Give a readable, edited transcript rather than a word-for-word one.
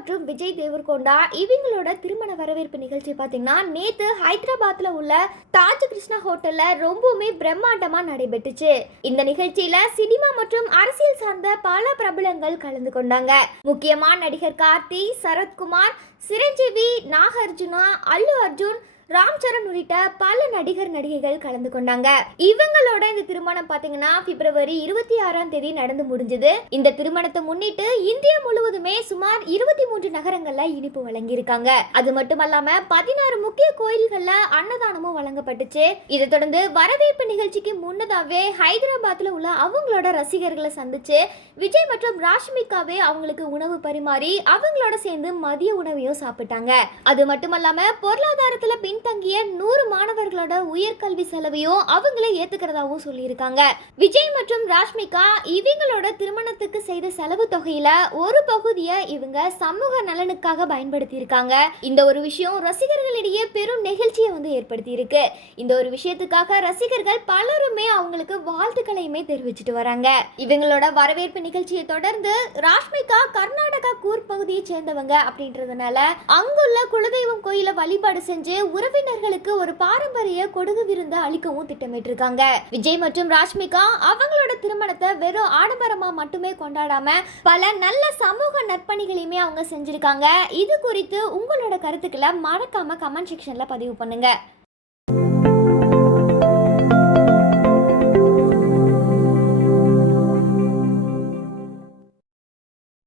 மற்றும் விஜய் தேவர்கொண்டா இவங்களோட திருமண வரவேற்பு நிகழ்ச்சி பார்த்தீங்கன்னா நேத்து ஹைதராபாத்ல உள்ள தாஜ் கிருஷ்ணா ஹோட்டல்ல ரொம்பவுமே பிரம்மாண்டமா நடைபெற்றுச்சு. இந்த நிகழ்ச்சியில சினிமா மற்றும் அரசியல் சார்ந்த பல பிரபலங்கள் கலந்து கொண்டாங்க. முக்கியமா நடிகர் கார்த்தி, சரத்குமார், சிரஞ்சீவி, நாகார்ஜுனா, அல்லு அர்ஜுன், ராம் சரண் உள்ளிட்ட பல நடிகர் நடிகைகள் கலந்து கொண்டாங்க. இவங்களோட இந்த திருமணம் பாத்தீங்கன்னா பிப்ரவரி 26 நடந்து முடிஞ்சது. இந்த திருமணத்தை முன்னிட்டு இந்தியா முழுவதுமே சுமார் 23 நகரங்கள்ல இனிப்பு வழங்கியிருக்காங்க. அது மட்டுமல்லாம 16 முக்கிய கோயில்கள்ல அன்னதானமும் வழங்கப்பட்டுச்சு. இதை தொடர்ந்து வரவேற்பு நிகழ்ச்சிக்கு முன்னதாவே ஹைதராபாத்ல உள்ள அவங்களோட ரசிகர்களை சந்திச்சு விஜய் மற்றும் ராஷ்மிகாவே அவங்களுக்கு உணவு பரிமாறி அவங்களோட சேர்ந்து மதிய உணவையும் சாப்பிட்டாங்க. அது மட்டுமல்லாம பொருளாதாரத்துல தங்கிய 100 மாணவர்களோட உயர்கல்வி செலவையும் அவங்களே ஏத்துக்கிறதாவும் சொல்லியிருக்காங்க. விஜய் மற்றும் ராஷ்மிகா இவங்களோட திருமணத்துக்கு செய்த செலவு தொகையில ஒரு பகுதியை இவங்க சமூக நலனுக்காக பயன்படுத்தி இருக்காங்க. இந்த ஒரு விஷயம் ரசிகர்களிடையே பெரும் நெகிழ்ச்சியை ஏற்படுத்தி இருக்கு. இந்த ஒரு விஷயத்துக்காக ரசிகர்கள் பலருமே அவங்களுக்கு வாழ்த்துக்களையுமே தெரிவிச்சிட்டு வராங்க. இவங்களோட வரவேற்பு நிகழ்ச்சியை தொடர்ந்து ராஷ்மிகா கர்நாடகா கூர்க் பகுதியை சேர்ந்தவங்க அப்படின்றதுனால அங்குள்ள குலதெய்வம் கோயில வழிபாடு செஞ்சு உறவினர்களுக்கு ஒரு பாரம்பரிய கொடுகு விருந்து அளிக்கவும் திட்டமிட்டிருக்காங்க. விஜய் மற்றும் ராஷ்மிகா அவங்களோட திருமணத்தை வெறும் ஆடம்பரமா மட்டுமே கொண்டாடாம பல நல்ல சமூக நற்பணிகளையுமே அவங்க செஞ்சிருக்காங்க. இது குறித்து உங்களோட கருத்துக்களை மறக்காம கமெண்ட் செக்ஷன்ல பதிவு பண்ணுங்க.